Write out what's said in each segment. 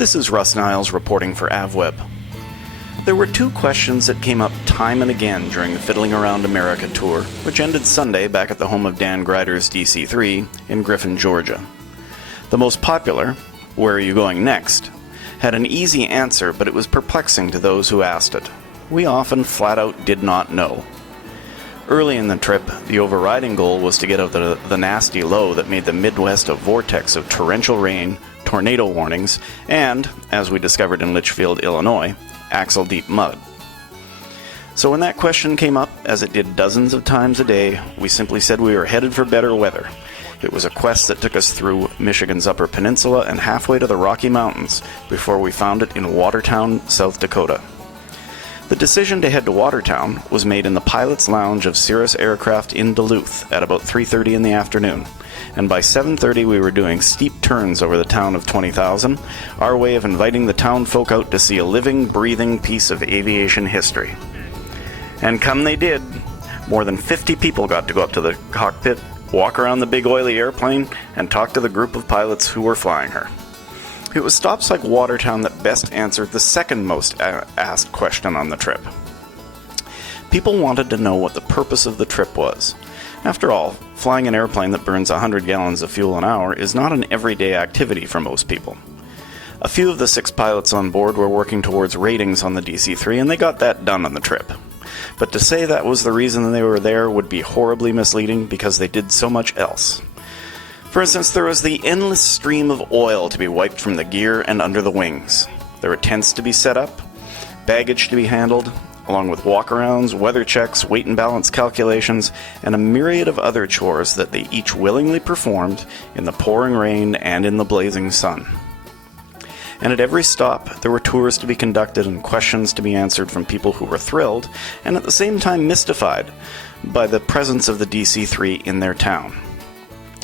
This is Russ Niles reporting for AVweb. There were two questions that came up time and again during the Fiddling Around America tour, which ended Sunday back at the home of Dan Gryder's DC-3 in Griffin, Georgia. The most popular, "Where are you going next?" had an easy answer, but it was perplexing to those who asked it. We often flat out did not know. Early in the trip, the overriding goal was to get out of the nasty low that made the Midwest a vortex of torrential rain, tornado warnings, and, as we discovered in Litchfield, Illinois, axle-deep mud. So when that question came up, as it did dozens of times a day, we simply said we were headed for better weather. It was a quest that took us through Michigan's Upper Peninsula and halfway to the Rocky Mountains before we found it in Watertown, South Dakota. The decision to head to Watertown was made in the pilot's lounge of Cirrus Aircraft in Duluth at about 3:30 in the afternoon, and by 7:30 we were doing steep turns over the town of 20,000, our way of inviting the town folk out to see a living, breathing piece of aviation history. And come they did. More than 50 people got to go up to the cockpit, walk around the big oily airplane, and talk to the group of pilots who were flying her. It was stops like Watertown that best answered the second most asked question on the trip. People wanted to know what the purpose of the trip was. After all, flying an airplane that burns 100 gallons of fuel an hour is not an everyday activity for most people. A few of the 6 pilots on board were working towards ratings on the DC-3, and they got that done on the trip. But to say that was the reason they were there would be horribly misleading, because they did so much else. For instance, there was the endless stream of oil to be wiped from the gear and under the wings. There were tents to be set up, baggage to be handled, along with walkarounds, weather checks, weight and balance calculations, and a myriad of other chores that they each willingly performed in the pouring rain and in the blazing sun. And at every stop, there were tours to be conducted and questions to be answered from people who were thrilled and at the same time mystified by the presence of the DC-3 in their town.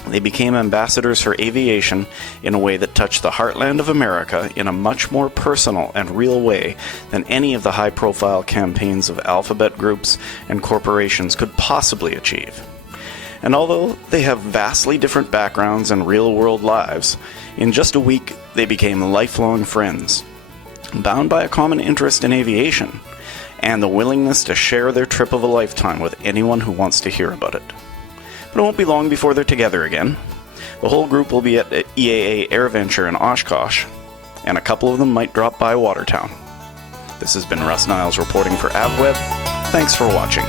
They became ambassadors for aviation in a way that touched the heartland of America in a much more personal and real way than any of the high-profile campaigns of alphabet groups and corporations could possibly achieve. And although they have vastly different backgrounds and real-world lives, in just a week they became lifelong friends, bound by a common interest in aviation and the willingness to share their trip of a lifetime with anyone who wants to hear about it. But it won't be long before they're together again. The whole group will be at EAA AirVenture in Oshkosh, and a couple of them might drop by Watertown. This has been Russ Niles reporting for AVweb. Thanks for watching.